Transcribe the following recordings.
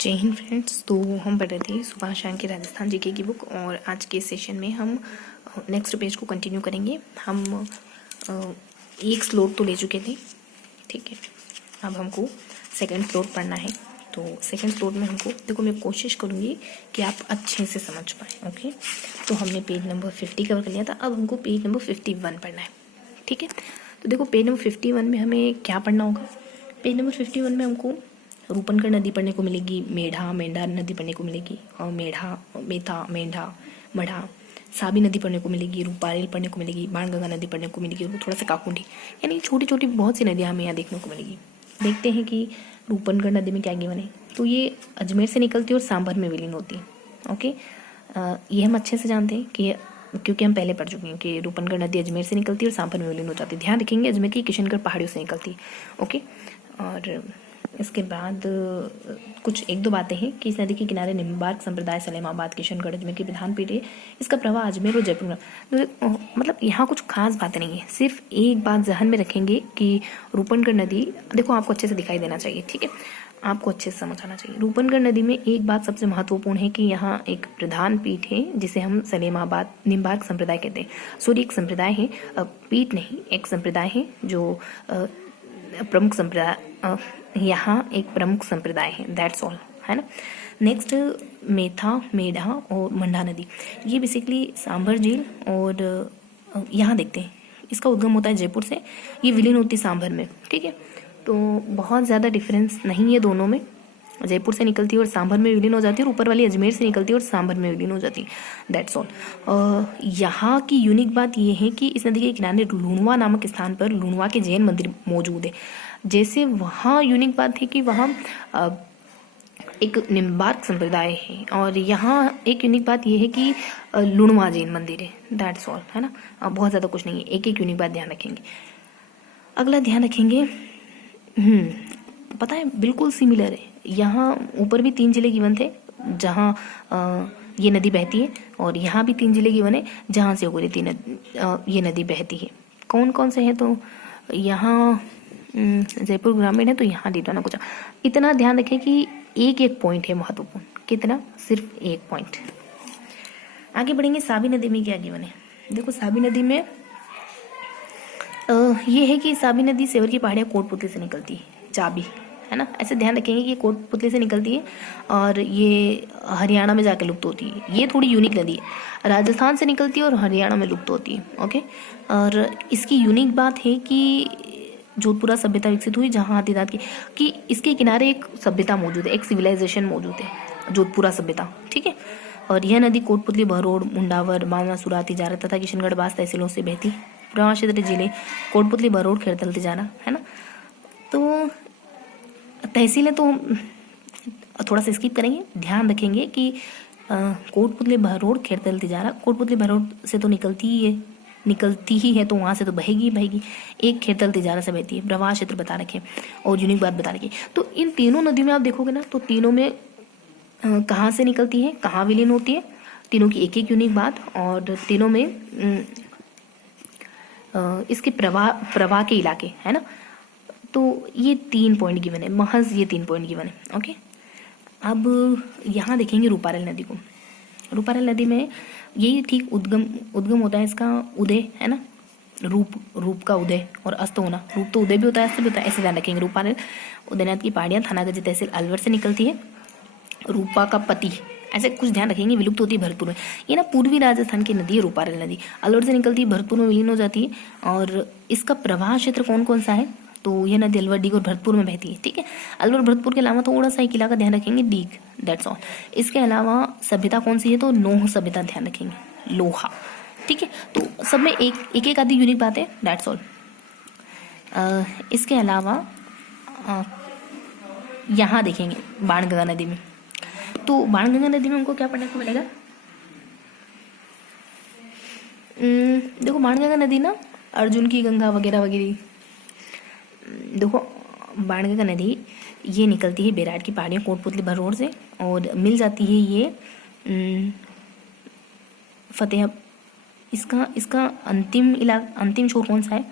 जय हिंद फ्रेंड्स। तो हम पढ़ रहे थे सुभाष शाह की राजस्थान जीके की बुक, और आज के सेशन में हम नेक्स्ट पेज को कंटिन्यू करेंगे। हम एक स्लोट तो ले चुके थे, ठीक है। अब हमको सेकंड स्लोट पढ़ना है। तो सेकंड स्लोट में हमको देखो, मैं कोशिश करूँगी कि आप अच्छे से समझ पाएँ। ओके, तो हमने पेज नंबर 50 कवर कर लिया था, अब हमको पेज नंबर 51 पढ़ना है, ठीक है। तो देखो, पेज नंबर 51 में हमें क्या पढ़ना होगा। पेज नंबर 51 में हमको रूपनगढ़ नदी पढ़ने को मिलेगी, मेढा मेंढा नदी पढ़ने को मिलेगी, और मेढा मेथा मेंढा मढ़ा साबी नदी पढ़ने को मिलेगी, रूपारेल पढ़ने को मिलेगी, बाणगंगा नदी पढ़ने को मिलेगी, और थोड़ा सा काकुंडी, यानी छोटी छोटी बहुत सी नदियाँ हमें यहाँ देखने को मिलेगी। देखते हैं कि रूपनगढ़ नदी में क्या गिवन है। तो ये अजमेर से निकलती है और सांभर में विलीन होती है। ओके, ये हम अच्छे से जानते हैं कि क्योंकि हम पहले पढ़ चुके हैं कि रूपनगढ़ नदी अजमेर से निकलती है और सांभर में विलीन हो जाती है। ध्यान रखेंगे, अजमेर की किशनगढ़ पहाड़ियों से निकलती है। ओके, और इसके बाद कुछ एक दो बातें हैं कि इस नदी के किनारे निम्बार्क संप्रदाय सलेमाबाद किशनगढ़ अजमेर की प्रधान पीठ है। इसका प्रवाह अजमेर और जयपुर में, तो मतलब यहाँ कुछ खास बातें नहीं है। सिर्फ एक बात जहन में रखेंगे कि रूपनगढ़ नदी, देखो आपको अच्छे से दिखाई देना चाहिए, ठीक है, आपको अच्छे से समझ आना चाहिए। रूपनगढ़ नदी में एक बात सबसे महत्वपूर्ण है कि यहाँ एक प्रधान पीठ है जिसे हम सलेमाबाद निम्बार्क संप्रदाय कहते हैं। सॉरी, एक संप्रदाय है, पीठ नहीं, एक संप्रदाय है जो प्रमुख संप्रदाय, यहाँ एक प्रमुख संप्रदाय है, दैट्स ऑल, है ना। नेक्स्ट, मेथा मेढा और मंडा नदी, ये बेसिकली सांभर झील, और यहाँ देखते हैं इसका उद्गम होता है जयपुर से, ये विलीन होती है सांभर में, ठीक है। तो बहुत ज़्यादा डिफरेंस नहीं है दोनों में, जयपुर से निकलती है और सांभर में विलीन हो जाती है, और ऊपर वाली अजमेर से निकलती है और सांभर में विलीन हो जाती है, दैट्स ऑल। यहाँ की यूनिक बात यह है कि इस नदी के किनारे लूणवा नामक स्थान पर लूणवा के जैन मंदिर मौजूद है। जैसे वहाँ यूनिक बात है कि वहाँ एक निम्बार्क संप्रदाय है, और यहाँ एक यूनिक बात यह है कि लूणवा जैन मंदिर है, दैट्स ऑल, है ना। बहुत ज़्यादा कुछ नहीं है, एक एक यूनिक बात ध्यान रखेंगे। अगला ध्यान रखेंगे, पता है बिल्कुल सिमिलर है। यहाँ ऊपर भी 3 जिले गिवन थे जहाँ ये नदी बहती है, और यहाँ भी 3 जिले गिवन है जहाँ से होकर ये नदी बहती है। कौन कौन से हैं, तो यहाँ जयपुर ग्रामीण है, तो यहाँ डीडवाना कुछ। इतना ध्यान रखें कि एक एक पॉइंट है महत्वपूर्ण, कितना, सिर्फ एक पॉइंट। आगे बढ़ेंगे, साबी नदी में क्या गिवन है। देखो, साबी नदी में ये है कि साबी नदी सेवर की पहाड़ियाँ कोटपुतली से निकलती है, चाबी, है ना। ऐसे ध्यान रखेंगे कि ये कोटपुतली से निकलती है और ये हरियाणा में जाकर लुप्त होती है। ये थोड़ी यूनिक नदी है, राजस्थान से निकलती है और हरियाणा में लुप्त होती है। ओके, और इसकी यूनिक बात है कि जोधपुरा सभ्यता विकसित हुई जहाँ हाथीदांत कि इसके किनारे एक सभ्यता मौजूद है, एक सिविलाइजेशन मौजूद है, जोधपुरा सभ्यता, ठीक है। और यह नदी कोटपुतली, बहरोड, मुंडावर, बावनासुरा, तिजारा तथा किशनगढ़ बास तहसीलों से बहती। प्रवाह क्षेत्र जिले कोटपुतली, बहरोड, खेड़तल, तिजारा, है ना। तो तहसीलें तो थोड़ा सा स्किप करेंगे, ध्यान रखेंगे कि कोटपुतली, बहरोड, खेड़तल, तिजारा, कोटपुतली बहरोड से तो निकलती ही है, तो वहाँ से तो बहेगी बहेगी। एक खेड़तल तिजारा से बहती है। प्रवाह क्षेत्र बता रखे और यूनिक बात बता रखी। तो इन तीनों नदियों में आप देखोगे ना, तो तीनों में कहाँ से निकलती है, कहाँ विलीन होती है, तीनों की एक एक यूनिक बात, और तीनों में इसके प्रवाह के इलाके, है ना। तो ये 3 पॉइंट गिवन है, महज ये 3 पॉइंट गिवन है। ओके, अब यहाँ देखेंगे रूपारेल नदी को। रूपारेल नदी में यही ठीक उद्गम होता है इसका, उदय, है ना। रूप का उदय और अस्त होना, रूप तो उदय भी होता है, अस्त भी होता है, ऐसे ध्यान रखेंगे। रूपारेल उदयनाथ की पहाड़ियाँ थानागढ़ तहसील अलवर से निकलती है। रूपा का पति, ऐसे कुछ ध्यान रखेंगे। विलुप्त होती है भरतपुर में, ये ना पूर्वी राजस्थान की नदी है रूपारेल नदी, अलवर से निकलती है, भरतपुर में विलीन हो जाती है। और इसका प्रवाह क्षेत्र कौन कौन सा है, तो यह नदी अलवर, डीग और भरतपुर में बहती है, ठीक है। अलवर भरतपुर के अलावा थोड़ा सा एक इलाका ध्यान रखेंगे, डीग, दैट्स ऑल। इसके अलावा सभ्यता कौन सी है, तो नोह सभ्यता ध्यान रखेंगे, लोहा, ठीक है। तो सब में एक एक आधी यूनिक बात है, दैट्स ऑल। इसके अलावा यहाँ देखेंगे बाणगंगा नदी में, तो बाणगंगा नदी में हमको क्या पढ़ने को मिलेगा। देखो, बाणगंगा नदी ना अर्जुन की गंगा वगैरह वगैरह। देखो, बाणगंगा नदी ये निकलती है बेराट की पहाड़ियों कोटपुतली बहरोड से, और मिल जाती है ये फतेह। इसका अंतिम छोर कौन सा है,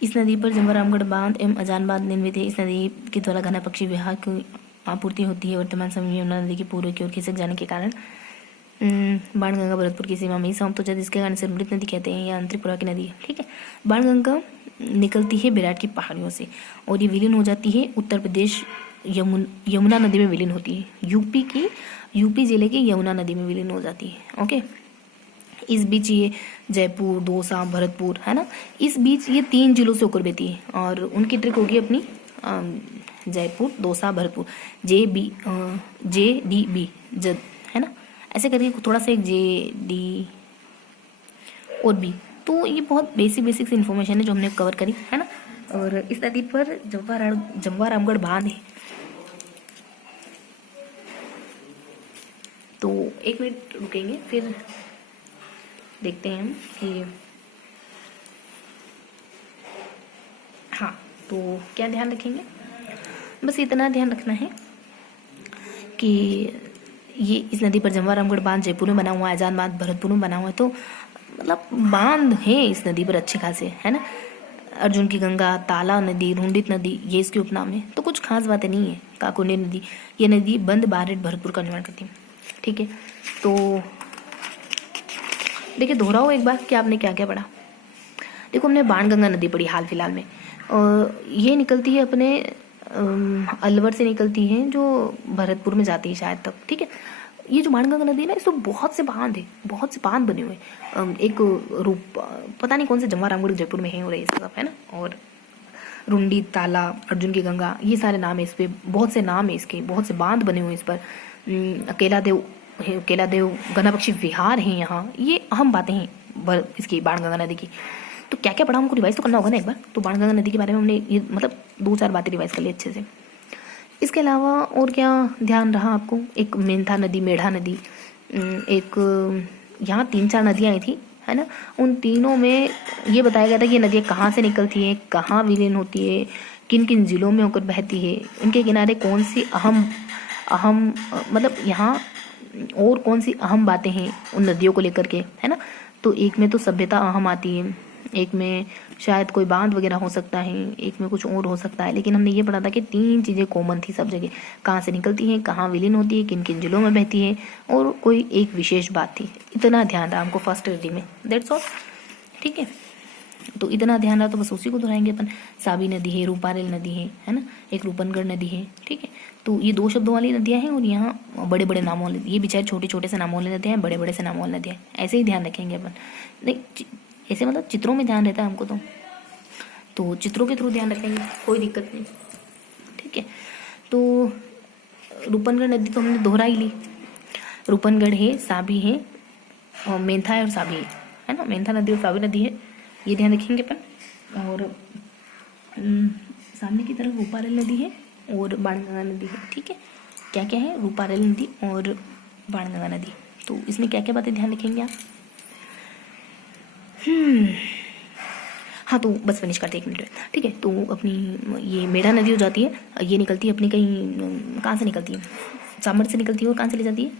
इस नदी पर जमवा रामगढ़ बांध एवं अजान बांध निर्मित है। इस नदी के द्वारा घना पक्षी विहार की आपूर्ति होती है। वर्तमान समय में यमुना नदी के पूर्व की ओर खिसक जाने के कारण बाणगंगा भरतपुर की सीमा में ही समाप्त हो जाती है, जिसके कारण से अमृत नदी कहते हैं या अंतरपुरा की नदी है। ठीक है, बाणगंगा निकलती है बेराट की पहाड़ियों से और ये विलीन हो जाती है उत्तर प्रदेश यमुना नदी में विलीन होती है। यूपी जिले की यमुना नदी में विलीन हो जाती है। ओके, इस बीच ये जयपुर, दौसा, भरतपुर है ना, इस बीच ये 3 जिलों से होकर बहती है और उनकी ट्रिक होगी अपनी जयपुर, दौसा, भरतपुर, JDB जद है ना, ऐसे करके थोड़ा सा एक JD और B। तो ये बहुत बेसिक इन्फॉर्मेशन है जो हमने कवर करी है ना। और इस नदी पर जमवा रामगढ़ बांध है। तो 1 मिनट रुकेंगे, फिर देखते हैं हम कि हाँ, तो क्या ध्यान रखेंगे, बस इतना ध्यान रखना है कि ये इस नदी पर जमवा रामगढ़ बांध जयपुर में बना हुआ है, अजान बांध भरतपुर में बना हुआ है। तो मतलब बांध है इस नदी पर अच्छे खासे है ना। अर्जुन की गंगा, ताला नदी, रुंडित नदी ये इसके उपनाम है। तो कुछ खास बातें नहीं है। काकोंडी नदी, ये नदी बंद बारेट भरतपुर का निर्माण करती है। ठीक है, तो देखिए दोहराओ एक बार कि आपने क्या क्या पढ़ा। देखो, हमने बाणगंगा नदी पढ़ी हाल फिलहाल में, और ये निकलती है अपने अलवर से निकलती है, जो भरतपुर में जाती है शायद तक। ठीक है, ये जो बाणगंगा नदी है ना, इसमें बहुत से बांध है, बहुत से बांध बने हुए हैं। एक रूप पता नहीं कौन से जमवा रामगढ़ जयपुर में है और ये सब है ना। और रुंडी, ताला, अर्जुन की गंगा, ये सारे नाम है इस पे, बहुत से नाम है इसके, बहुत से बांध बने हुए हैं इस पर। केला देव घना पक्षी विहार है यहाँ। ये अहम बातें हैं इसकी बाणगंगा नदी की। तो क्या क्या पढ़ा हमको रिवाइज तो करना होगा ना एक बार। तो बाणगंगा नदी के बारे में हमने ये मतलब 2-4 बातें रिवाइज कर ली अच्छे से। इसके अलावा और क्या ध्यान रहा आपको, एक मेंथा नदी, मेढ़ा नदी, एक यहाँ 3-4 नदियाँ आई थी है ना। उन तीनों में ये बताया गया था कि ये नदियाँ कहाँ से निकलती है, कहाँ विलीन होती है, किन किन जिलों में होकर बहती है, उनके किनारे कौन सी अहम मतलब यहाँ और कौन सी अहम बातें हैं उन नदियों को लेकर के है ना। तो एक में तो सभ्यता अहम आती है, एक में शायद कोई बांध वगैरह हो सकता है, एक में कुछ और हो सकता है। लेकिन हमने ये पढ़ा था कि 3 चीज़ें कॉमन थी सब जगह, कहाँ से निकलती हैं, कहाँ विलीन होती है, किन किन जिलों में बहती है, और कोई एक विशेष बात थी। इतना ध्यान रहा हमको फर्स्ट रीडिंग में, दैट्स ऑल। ठीक है, तो इतना ध्यान रहा तो बस उसी को दोहराएंगे अपन। साबी नदी है, रूपारेल नदी है ना, एक रूपनगढ़ नदी है। ठीक है, तो ये 2 शब्दों वाली नदियाँ हैं और यहाँ बड़े बड़े नामों वाली, ये बेचारे छोटे छोटे से नामों वाली नदियाँ हैं, बड़े बड़े से नामों वाली नदियाँ, ऐसे ही ध्यान रखेंगे अपन। नहीं ऐसे मतलब चित्रों में ध्यान रहता है हमको, तो चित्रों के थ्रू ध्यान रखेंगे, कोई दिक्कत नहीं। ठीक है, तो रूपनगढ़ नदी तो हमने दोहरा ही ली। रूपनगढ़ है, साबी है, और मेंथा है और साबी है ना। मेंथा नदी और साबी नदी है, ये ध्यान रखेंगे अपन। और सामने की तरफ रूपारेल नदी है और बाणगंगा नदी है। ठीक है, क्या क्या है, रूपारेल नदी और बाणगंगा नदी। तो इसमें क्या क्या बातें ध्यान रखेंगे आप। हाँ, तो बस फिनिश करते 1 मिनट में। ठीक है, तो अपनी ये मेढ़ा नदी हो जाती है, ये निकलती है अपनी कहीं, कहाँ से निकलती है, सामर से निकलती है और कहाँ से ले जाती है,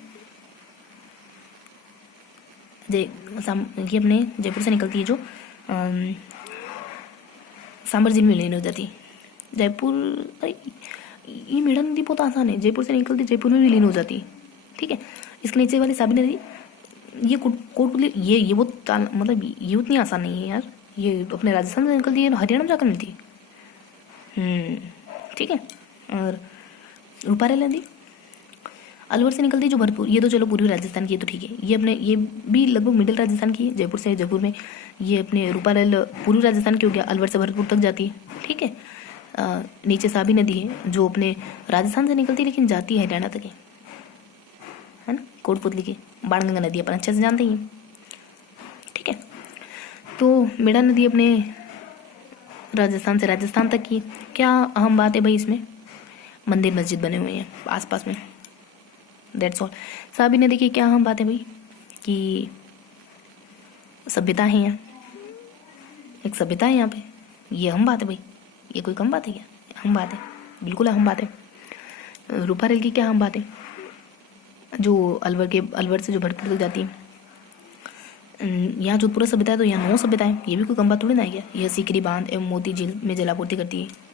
ये अपने जयपुर से निकलती है, जो सामर जिले में विलीन हो जाती है। जयपुर, अरे ये मेढ़ा नदी बहुत आसान है, जयपुर से निकलती जयपुर में विलीन हो जाती है। ठीक है, इसके नीचे वाली साबी नदी, ये कोटपुतली, ये बहुत मतलब ये उतनी आसान नहीं है यार। ये अपने राजस्थान से निकलती है, हरियाणा में जाकर मिलती है। ठीक है, और रूपारेल नदी अलवर से निकलती है, जो भरतपुर, ये तो चलो पूर्वी राजस्थान की है तो ठीक है। ये भी लगभग मिडिल राजस्थान की है, जयपुर से, जयपुर में ये अपने रूपारेल पूर्वी राजस्थान की हो गया, अलवर से भरतपुर तक जाती है। ठीक है, नीचे साबी नदी है जो अपने राजस्थान से निकलती है लेकिन जाती है हरियाणा तक है ना। कोटपुतली की बाणगंगा नदी अपन अच्छे से जानते ही हैं। ठीक है, तो मेढ़ा नदी अपने राजस्थान से राजस्थान तक की। क्या अहम बात है भाई इसमें, मंदिर मस्जिद बने हुए हैं आसपास में, दैट्स ऑल। साबी नदी की क्या अहम बात है भाई, कि सभ्यता है यहाँ, एक सभ्यता है यहाँ पे, ये अहम बात है भाई, ये कोई कम बात है क्या, अहम बात है, बिल्कुल अहम बात है। रूपारेल की क्या अहम बात है, जो अलवर से जो भरतपुर तक जाती है, यहाँ जोधपुरा सभ्यता है तो यहाँ 9 सभ्यता है, ये भी कोई कम बात थोड़ी ना है क्या। यह सीकरी बांध एवं मोती झील में जलापूर्ति करती है।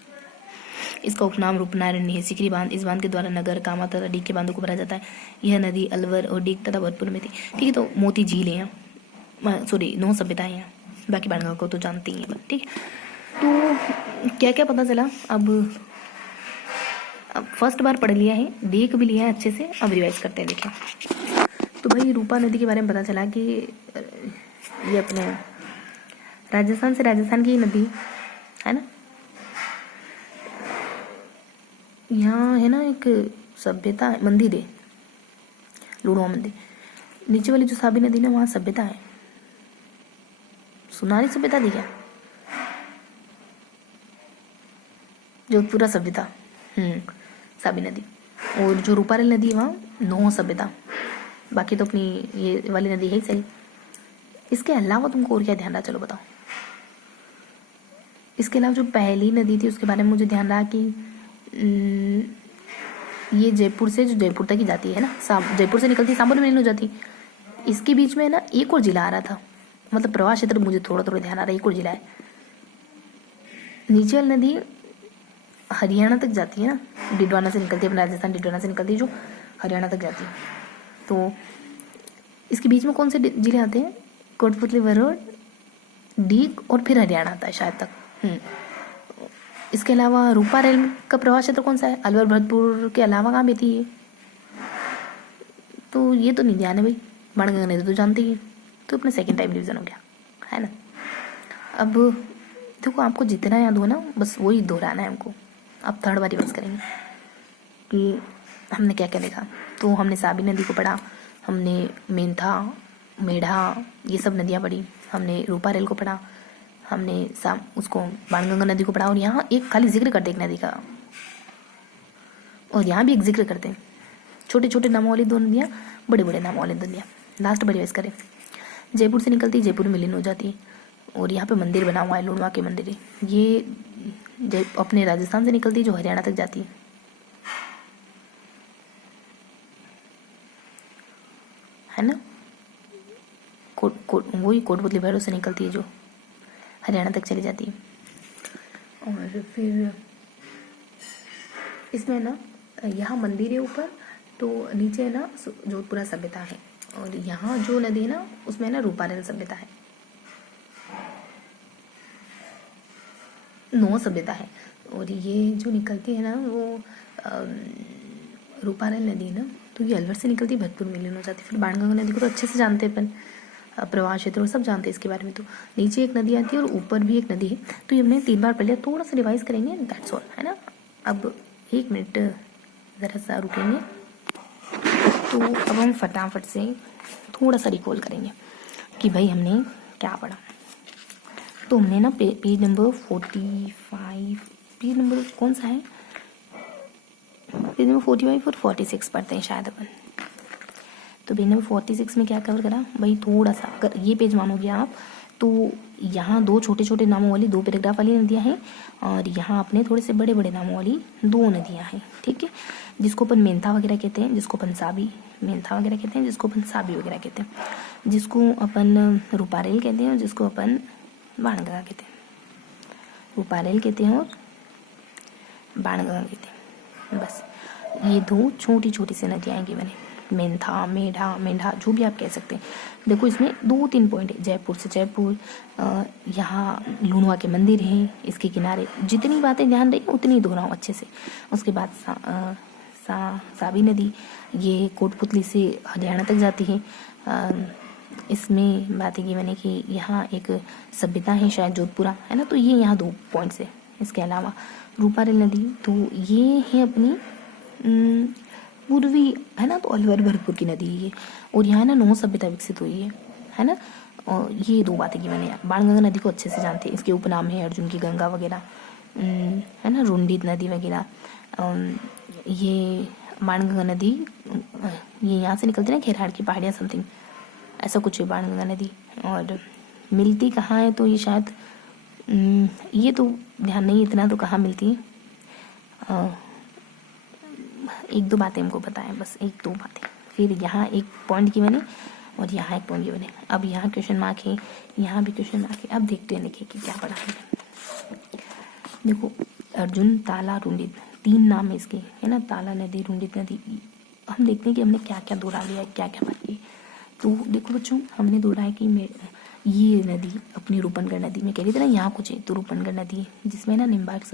इसका उपनाम रूपनारायणी है। सीकरी बांध, इस बांध के द्वारा नगर, कामा तथा डीग के बांधों को भरा जाता है। यह नदी अलवर और डीग तथा भरतपुर में थी। ठीक है, तो मोती झील है यहाँ, सॉरी 9 सभ्यता है यहाँ, बाकी बाणगंगा को तो जानते ही हैं। ठीक है, तो क्या क्या पता चला। अब फर्स्ट बार पढ़ लिया है, देख भी लिया है अच्छे से, अब रिवाइज करते हैं। देखिए, तो भाई रूपा नदी के बारे में पता चला कि ये अपने राजस्थान से, राजस्थान की नदी है ना। यहाँ है ना एक सभ्यता है, मंदिर है, लूणवा मंदिर। नीचे वाली जो साबी नदी ना, वहाँ सभ्यता है, सुनारी सभ्यता थी क्या, जोधपुरा सभ्यता, साबी नदी। और जो रूपारेल नदी है वहाँ 9 सभ्यता। बाकी तो अपनी ये वाली नदी है ही सही। इसके अलावा तुमको और क्या ध्यान रहा, चलो बताओ। इसके अलावा जो पहली नदी थी उसके बारे में मुझे ध्यान रहा कि ये जयपुर से, जो जयपुर तक ही जाती है ना, जयपुर से निकलती सांभर में नहीं हो जाती। इसके बीच में ना एक और जिला आ रहा था, मतलब प्रवाह क्षेत्र मुझे थोड़ा थोड़ा ध्यान आ रहा है, एक और जिला है। नीचे वाली नदी हरियाणा तक जाती है ना, डिडवाना से निकलती है, अपना राजस्थान डिडवाना से निकलती है, जो हरियाणा तक जाती है। तो इसके बीच में कौन से जिले आते हैं, कोटपुतली, भरौर, डीग और फिर हरियाणा आता है शायद तक। इसके अलावा रूपा रेल का प्रवाह क्षेत्र कौन सा है, अलवर भरतपुर के अलावा कहाँ बेती है, तो ये तो नहीं ध्यान है भाई। बाणगंगा नदी तो जानती है, तो अपने सेकंड टाइम रिवीजन हो गया है ना। अब देखो, आपको जितना याद हो ना बस वही दोहराना है हमको। अब थर्ड बार रिवाइज करेंगे कि हमने क्या क्या देखा। तो हमने साबी नदी को पढ़ा, हमने मेंथा, मेढ़ा, ये सब नदियाँ पढ़ी, हमने रूपा रेल को पढ़ा, हमने उसको बाणगंगा नदी को पढ़ा। और यहाँ एक खाली जिक्र करते एक नदी का, और यहाँ भी एक जिक्र करते हैं, छोटे छोटे नामों वाली 2 नदियाँ, बड़े बड़े नामों वाली नदियाँ। लास्ट बार रिवाइज करें, जयपुर से निकलती, जयपुर में विलीन हो जाती, और यहाँ पे मंदिर बना हुआ है, लूणवा के मंदिर है। ये अपने राजस्थान से निकलती, जो हरियाणा तक जाती है ना। वही कोटपुतली भैरव से निकलती है, जो हरियाणा तक चली जाती है। और फिर इसमें ना यहाँ मंदिर है ऊपर, तो नीचे है ना जोधपुरा सभ्यता है, और यहाँ जो नदी है ना उसमें ना रूपारेल सभ्यता है, 9 सभ्यता है। और ये जो निकलती है ना वो रूपारेल नदी ना, तो ये अलवर से निकलती, भरतपुर में विलीन हो जाती। फिर बाणगंगा नदी को तो अच्छे से जानते हैं अपन, प्रवाह क्षेत्र और सब जानते हैं इसके बारे में। तो नीचे एक नदी आती है और ऊपर भी एक नदी है, तो ये हमने 3 बार पढ़ लिया, थोड़ा सा रिवाइज करेंगे, दैट्स ऑल, है ना। अब 1 मिनट ज़रा सा रुकेंगे, तो अब हम फटाफट से थोड़ा सा रिकॉल करेंगे कि भाई हमने क्या पढ़ा। तो हमने ना पेज नंबर 45, पेज नंबर कौन सा है, पेज नंबर 45 और 46 पढ़ते हैं शायद अपन। तो पेज नंबर 46 में क्या कवर करा भाई, थोड़ा सा अगर ये पेज मानोगे आप, तो यहाँ 2 छोटे छोटे नामों वाली 2 पैराग्राफ वाली नदियाँ हैं, और यहाँ अपने थोड़े से बड़े बड़े नामों वाली 2 नदियाँ हैं। ठीक है, जिसको अपन मेंथा वगैरह कहते हैं, जिसको अपन साबी मेंथा वगैरह कहते हैं, जिसको अपन साबी वगैरह कहते हैं, जिसको अपन रूपारेल कहते हैं, और जिसको अपन बाणगंगा कहते हैं। रूपारेल कहते हैं और बाणगंगा कहते हैं। बस ये 2 छोटी छोटी सी नदियाँ हैं गिवन है, मेंथा, मेढ़ा, मेंढा, जो भी आप कह सकते हैं। देखो इसमें 2-3 पॉइंट है, जयपुर से जयपुर, यहाँ लूणवा के मंदिर हैं इसके किनारे। जितनी बातें ध्यान रही उतनी दोहराऊँ अच्छे से। उसके बाद साबी नदी, ये कोटपुतली से हरियाणा तक जाती है। इसमें बातें की मैंने कि यहाँ एक सभ्यता है शायद जोधपुरा, है ना, तो ये यहाँ 2 पॉइंट्स है। इसके अलावा रूपारेल नदी, तो ये है अपनी पूर्वी, है ना, तो अलवर भरतपुर की नदी है, और यहाँ ना 9 सभ्यता विकसित हुई है ना। और ये 2 बातें की मैंने। बाणगंगा नदी को अच्छे से जानते हैं, इसके उपनाम है अर्जुन की गंगा वगैरह, है ना, रुंडीत नदी वगैरह। ये बाणगंगा नदी ये यहाँ से निकलती है ना, खेराड़ की पहाड़ियाँ समथिंग, ऐसा कुछ है बाणगंगा नदी। और मिलती कहाँ है, तो ये शायद ये तो ध्यान नहीं इतना, तो कहाँ मिलती है, 1-2 बातें हमको पता है, बस 1-2 बातें। फिर यहाँ एक पॉइंट की मैंने, और यहाँ एक पॉइंट गिवन है। अब यहाँ क्वेश्चन मार्क है, यहाँ भी क्वेश्चन मार्क है। अब देखते हैं देखिए कि क्या पढ़ा है। देखो अर्जुन, ताला, रुंडित, 3 नाम है इसके, है ना, ताला नदी, रुंडित नदी। हम देखते हैं कि हमने क्या क्या दोहरा लिया है, क्या क्या बात की। तो देखो बच्चों, हमने दोहरा है कि ये नदी अपनी रूपनगढ़ नदी में कह रही थी ना, यहाँ कुछ है तो रूपनगढ़ नदी है, जिसमें ना निम्बार्क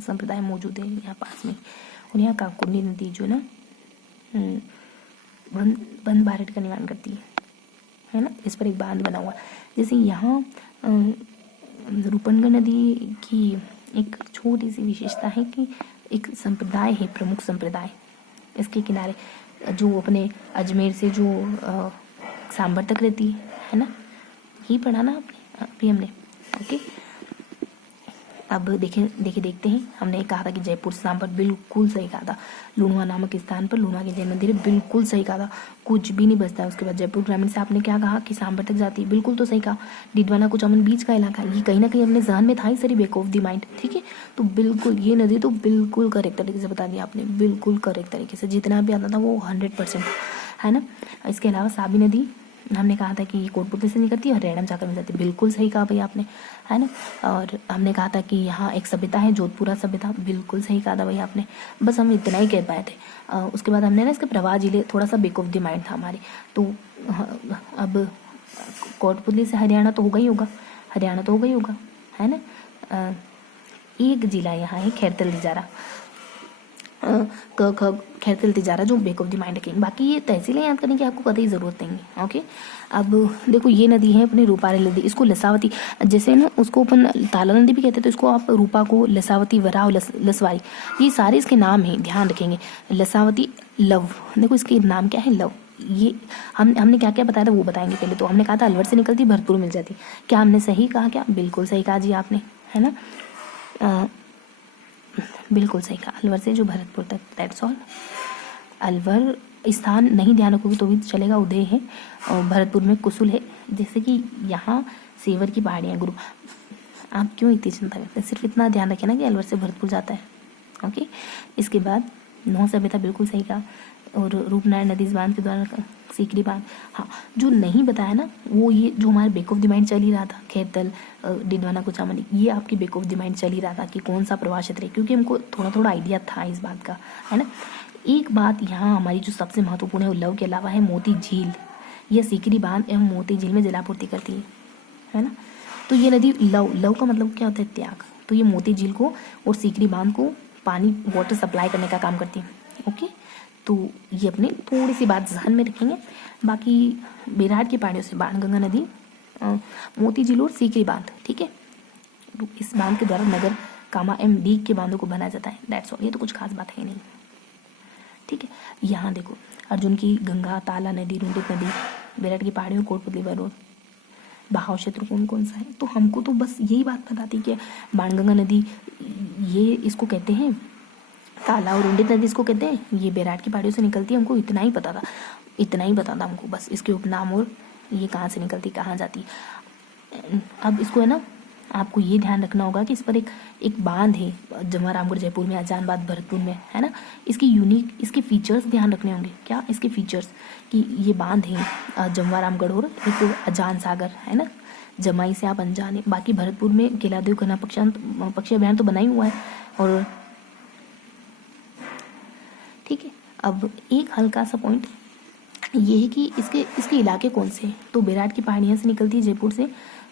संप्रदाय मौजूद है यहाँ पास में। और यहाँ काकुंडी नदी जो ना बंद भारत का निर्माण करती है ना, इस पर एक बांध बना हुआ। जैसे यहाँ रूपनगढ़ नदी की एक छोटी सी विशेषता है कि एक संप्रदाय है, प्रमुख संप्रदाय इसके किनारे, जो अपने अजमेर से जो सांबर तक रहती है ना, यही पढ़ा ना आपने अभी हमने। ओके, अब देखते हैं। हमने कहा था कि जयपुर से सांबर, बिल्कुल सही कहा था। लूणवा नामक स्थान पर लूणवा के जैन मंदिर है, बिल्कुल सही कहा था, कुछ भी नहीं बचता है। उसके बाद जयपुर ग्रामीण से आपने क्या कहा कि सांबर तक जाती है, बिल्कुल तो सही कहा। डिडवाना कुचामन बीच का इलाका, ये कहीं ना कहीं अपने जहन में था ही सरी, बैक ऑफ द माइंड, ठीक है। तो बिल्कुल ये नदी तो बिल्कुल करेक्ट तरीके से बता दिया आपने, बिल्कुल करेक्ट तरीके से, जितना भी आता था वो 100% है ना। इसके अलावा साबी नदी हमने कहा था कि ये कोटपुतली से निकलती है और रैणम जाकर मिल जाती है, बिल्कुल सही कहा भाई आपने, है ना। और हमने कहा था कि यहाँ एक सभ्यता है, जोधपुरा सभ्यता, बिल्कुल सही कहा था भाई आपने। बस हम इतना ही कह पाए थे। उसके बाद हमने ना इसके प्रवाह जिले थोड़ा सा बैक ऑफ द माइंड था हमारे। तो अब कोटपुतली से हरियाणा तो होगा ही होगा, हरियाणा तो होगा ही होगा, है ना। एक जिला यहाँ है खैरतल तिजारा, खैरतल तिजारा, जो बैक ऑफ द माइंड रखेंगे। बाकी ये तहसीलें याद करने की आपको कतई ज़रूरत नहीं है। ओके, अब देखो ये नदी है अपनी रूपारे नदी, इसको लसावती, जैसे ना उसको अपन ताला नदी भी कहते हैं, तो इसको आप रूपा को लसावती, वराव, लसवाई, ये सारे इसके नाम हैं, ध्यान रखेंगे। लसावती, लव, देखो इसके नाम क्या है, लव। ये हमने क्या क्या बताया था वो बताएंगे पहले। तो हमने कहा था अलवर से निकलती भरतपुर मिल जाती, क्या हमने सही कहा? क्या बिल्कुल सही कहा जी आपने, है ना। बिल्कुल सही कहा, अलवर से जो भरतपुर तक, दैट्स ऑल। अलवर स्थान नहीं ध्यान रखोगे तो भी चलेगा, उदय है, और भरतपुर में कुसुल है। जैसे कि यहाँ सेवर की पहाड़ियाँ, गुरु, आप क्यों इतनी चिंता करते हैं, सिर्फ इतना ध्यान रखें ना कि अलवर से भरतपुर जाता है। ओके, इसके बाद नौ सभ्यता, बिल्कुल सही कहा। और रूपनारायण नदी इस बांध के द्वारा, सीकरी बांध। हाँ, जो नहीं बताया ना वो ये जो हमारे बैक ऑफ द माइंड चल ही रहा था, खैरतल, डिडवाना कुचामन, ये आपकी बैक ऑफ द माइंड चल ही रहा था कि कौन सा प्रवाह क्षेत्र है, क्योंकि हमको थोड़ा थोड़ा आइडिया था इस बात का, है ना। एक बात यहाँ हमारी जो सबसे महत्वपूर्ण है वो लव के अलावा है मोती झील। यह सीकरी बांध एवं मोती झील में जलापूर्ति करती है ना। तो ये नदी लव का मतलब क्या होता है, त्याग। तो ये मोती झील को और सीकरी बांध को पानी, वाटर सप्लाई करने का काम करती है। ओके, तो ये अपने थोड़ी सी बात ध्यान में रखेंगे। बाकी बेराट की पहाड़ियों से बाणगंगा नदी, मोती झील और सीकरी बांध, ठीक है। इस बांध के द्वारा नगर, कामा एम डीग के बांधों को बनाया जाता है, दैट्स ऑल। ये तो कुछ खास बात है नहीं, ठीक है। यहाँ देखो अर्जुन की गंगा, ताला नदी, रुंडित नदी, बेराट की पहाड़ियों, कोटपुतली वरोड, बहाव क्षेत्र कौन कौन सा है। तो हमको तो बस यही बात बताती कि बाणगंगा नदी ये इसको कहते हैं, ताला और रुंडित नदी इसको कहते हैं, ये बेराट की पहाड़ियों से निकलती है। हमको इतना ही पता था, इतना ही पता था हमको, बस इसके उपनाम और ये कहाँ से निकलती, कहाँ जाती। अब इसको है ना, आपको ये ध्यान रखना होगा कि इस पर एक बांध है, जमवारामगढ़ जयपुर में, अजानबाद भरतपुर में, है ना। इसकी यूनिक, इसके फीचर्स ध्यान रखने होंगे। क्या इसके फीचर्स, कि ये बांध है जमवारामगढ़ और एक अजान सागर, है ना। जमाई से आप अनजान है। बाकी भरतपुर में केलादेव घना पक्षी अभ्यारण्य तो बना ही हुआ है। और ठीक है, अब एक हल्का सा पॉइंट ये है कि इसके इलाके कौन से हैं। तो बेराट की पहाड़ियाँ से निकलती है जयपुर से,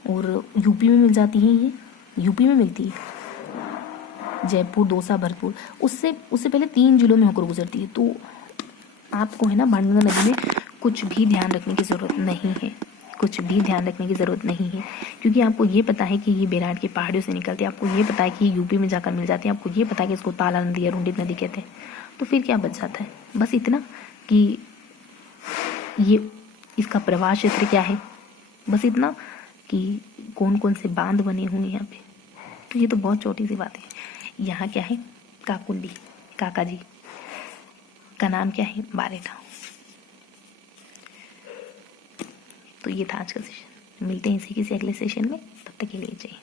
और यूपी में मिल जाती हैं, ये यूपी में मिलती है, जयपुर, दौसा, भरतपुर। उससे पहले 3 जिलों में होकर गुजरती है। तो आपको है ना बाणगंगा नदी में कुछ भी ध्यान रखने की ज़रूरत नहीं है, कुछ भी ध्यान रखने की ज़रूरत नहीं है, क्योंकि आपको ये पता है कि ये बेराट की पहाड़ियों से निकलती है, आपको ये पता है कि यूपी में जाकर मिल जाती है, आपको ये पता है कि इसको ताला नदी या रुंडित नदी कहते हैं। तो फिर क्या बच जाता है, बस इतना कि ये इसका प्रवाह क्षेत्र क्या है, बस इतना कि कौन कौन से बांध बने हुए हैं यहाँ पे। तो ये तो बहुत छोटी सी बात है। यहाँ क्या है, काकुंडी, काका जी का नाम क्या है, बारेठा। तो ये था आज का सेशन, मिलते हैं इसी किसी अगले सेशन में, तब तक के लिए जय।